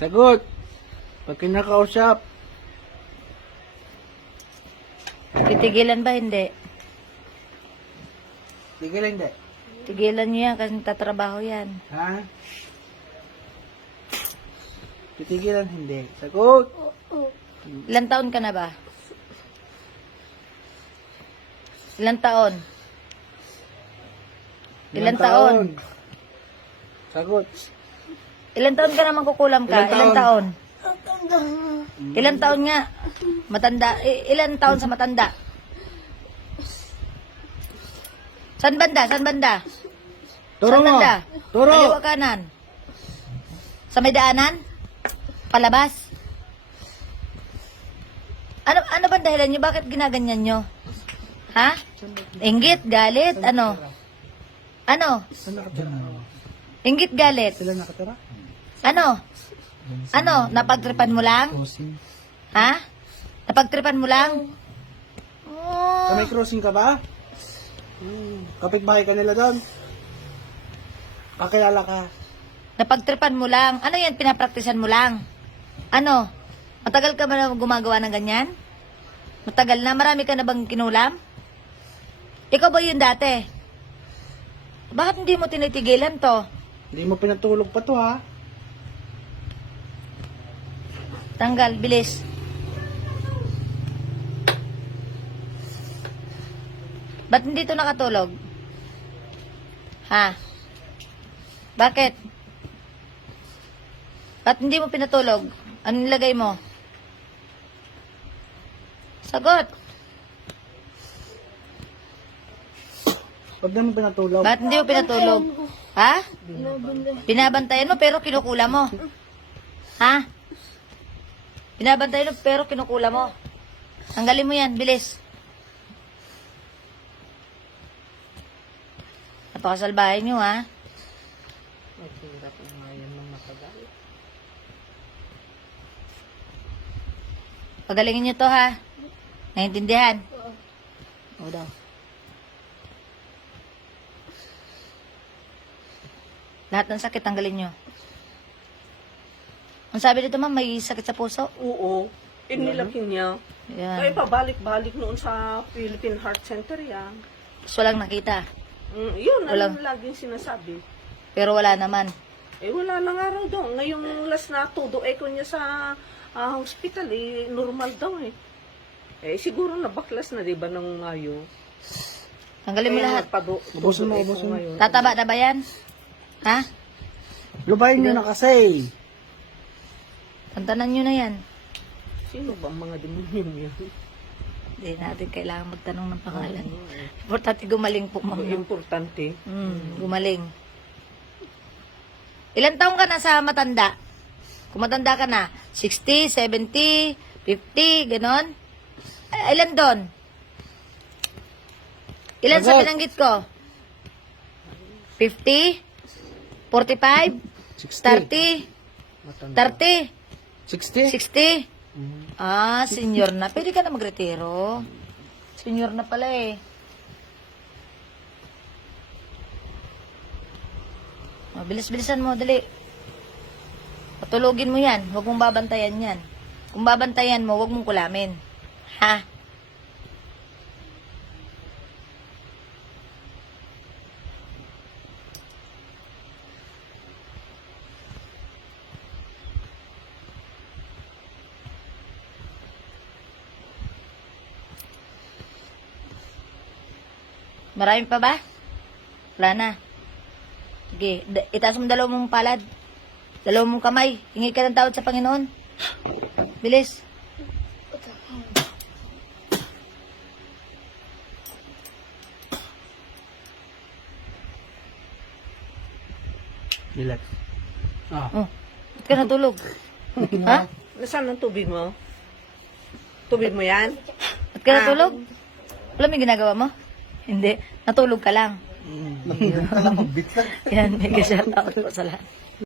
Sagot. Pag kinakausap. Titigilan ba? Hindi. Tigilan hindi. Tigilan nyo yan kasi tatrabaho yan. Ha? Titigilan hindi. Sagot. Ilan taon ka na ba? Ilan taon? Ilan taon? Sagot. Ilan taon ka naman kukulam ka? Ilan Ilan taon? taon? Ilan taon nga? Matanda. Ilan taon sa matanda? San banda? San banda? Turo San mo. banda? Turo. Kaliwa kanan? Sa may daanan? Palabas? Ano ba dahilan nyo? Bakit ginaganyan nyo? Ha? Inggit? Galit? Ano? Ano? Saan nakatira? Inggit? Galit? Sila nakatira? Ano? Ano? Napagtripan mo lang? Crossing. Ha? Napagtripan mo lang? Sa may crossing ka ba? Kapitbahay ka nila doon? Kakilala ka? Napagtripan mo lang? Ano yan? Pinapraktisan mo lang? Ano? Matagal ka ba na gumagawa ng ganyan? Matagal na? Marami ka na bang kinulam? Ikaw ba yun dati? Bakit hindi mo tinitigilan to? Hindi mo pinatulog pa to ha? Tanggal, bilis. Ba't hindi to nakatulog? Ha? Bakit? Ba't hindi mo pinatulog? Anong nilagay mo? Sagot. Pag naman pinatulog. Ba't hindi mo pinatulog? Ha? Binabantayan mo pero kinukula mo. Ha? Binabantayan mo pero kinukula mo. Tanggalin mo yan, bilis. Napakasalbahin nyo, ha? Mahirap na nga yan ng matagal. Pagalingin nyo to, ha? Naiintindihan? Oo daw. Lahat ng sakit, tanggalin nyo. Ang sabi dito, ma'am, may sakit sa puso. Oo. Inilaki niya. Kaya Yan. pabalik-balik noon sa Philippine Heart Center yan. Tapos walang nakita. Yun, Walang- ang laging sinasabi. Pero wala naman. Wala na nga raw daw. Ngayong last na todo ko niya sa hospital, normal daw siguro nabaklas na, di ba, ng ngayo. Tanggalin mo lahat. Ubusin mo, ubusin mo. Tataba na ba yan? Ha? Lubayin nyo na kasi. Tantanan nyo na yan. Sino ba ang mga demonyo yan? Hindi natin kailangan magtanong ng pangalan. Importante gumaling po, ma'am. Importante. Gumaling. Ilan taong ka na sa matanda? Kung matanda ka na, 60, 70, 50, ganon? Ilan doon? Ilan sa Sagot. binanggit ko? 50? 45? 60. 30? 30? 60? 60? Ah, senior na. Pwede ka na magretiro. Senior na pala eh. Bilis-bilisan mo, dali. Patulogin mo yan. Huwag mong babantayan yan. Kung babantayan mo, huwag mong kulamin. Ha? Marami pa ba? Wala na. Sige, itaas mo dalawang mong palad. Dalawang mong kamay. Hingi ka ng tawad sa Panginoon. Bilis. Relax. Ah. Oh, ba't ka natulog? Ha? Nasaan ang tubig mo? Tubig mo yan? Ba't ka natulog? Wala may ginagawa mo? Hindi. Natulog ka lang. Nakita lang ang bit. Yan, may shout out po sa lahat.